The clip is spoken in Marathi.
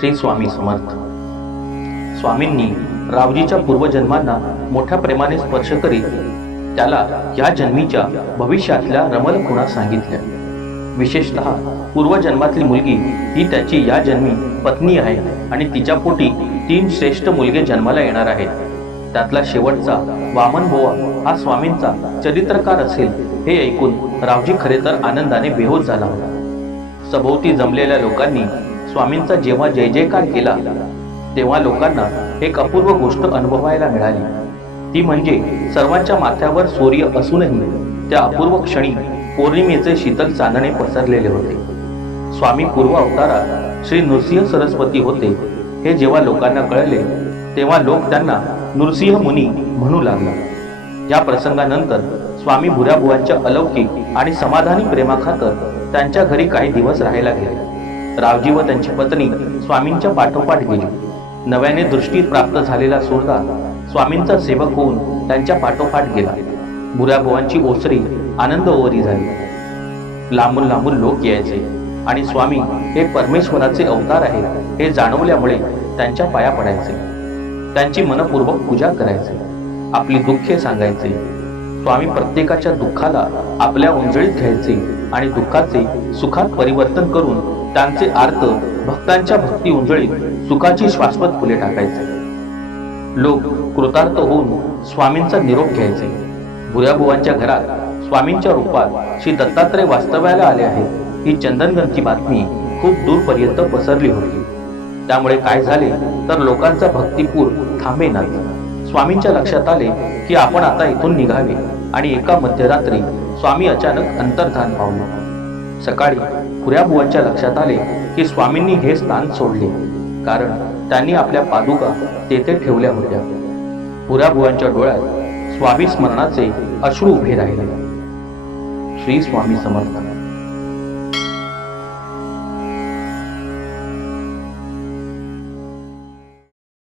श्री स्वामी समर्थ। स्वामींनी रावजीच्या पूर्वजन्मांना मोठ्या प्रेमाने स्पर्श करीत त्याला या जन्मीच्या भविष्यातल्या रमल खुणा सांगितल्या। विशेषतः पूर्वजन्मातली मुलगी ही त्याची या जन्मी पत्नी आहे आणि तिच्या पोटी 3 श्रेष्ठ मुलगे जन्माला येणार आहेत। त्यातला शेवटचा वामन बुवा हा स्वामींचा चरित्रकार असेल हे ऐकून रावजी खरे तर आनंदाने बेहोश झाला होता। सभोवती जमलेल्या लोकांनी स्वामींचा जेव्हा जय जयकार केला तेव्हा लोकांना एक अपूर्व गोष्ट अनुभवायला मिळाली। ती म्हणजे सर्वांच्या माथ्यावर सूर्य असूनही त्या अपूर्व क्षणी पौर्णिमेचे शीतल चांदणे पसरलेले होते। स्वामी पूर्व अवतारात श्री नृसिंह सरस्वती होते हे जेव्हा लोकांना कळले तेव्हा लोक त्यांना नृसिंह मुनी म्हणू लागला। या प्रसंगानंतर स्वामी भुऱ्याबुवांच्या अलौकिक आणि समाधानी प्रेमाखातर त्यांच्या घरी काही दिवस राहायला गेले। रावजी व त्यांची पत्नी स्वामींच्या पाठोपाठ गेली। नव्याने दृष्टी प्राप्त झालेला सुरदा स्वामींचा सेवक होऊन त्यांच्या पाठोपाठ गेला। भुऱ्याबुवांची ओसरी आनंद ओरी झाली। लांबून लांबून लोक यायचे आणि स्वामी हे परमेश्वराचे अवतार आहेत हे जाणवल्यामुळे त्यांच्या पाया पडायचे, त्यांची मनपूर्वक पूजा करायचे, आपली दुःखे सांगायचे। स्वामी प्रत्येकाच्या दुःखाला आपल्या उंजळीत घ्यायचे आणि दुःखाचे सुखात परिवर्तन करून त्यांचे आर्त भक्तांच्या भक्ती उंजळीत सुखाची शाश्वत फुले टाकायचे। लोक कृतार्थ होऊन स्वामींचा निरोप घ्यायचे। भुऱ्याबुवांच्या घरात स्वामींच्या रूपात श्री दत्तात्रय वास्तव्याला आले आहेत ही चंदनगंची बातमी खूप दूरपर्यंत पसरली होती। त्यामुळे काय झाले तर लोकांचा भक्तिपूर थांबेना। स्वामींच्या लक्षात आले की आपण आता इथून निघावे आणि एका मध्यरात्री स्वामी अचानक अंतर्धान पावले। सकाळी भुऱ्याबुवांच्या लक्षात आले की स्वामींनी हे स्थान सोडले कारण त्यांनी आपल्या पादुका तेथे ठेवल्या होत्या। भुऱ्याबुवांच्या डोळ्यात स्वामी स्मरणाचे अश्रू उभे राहिले। श्री स्वामी समर्थ।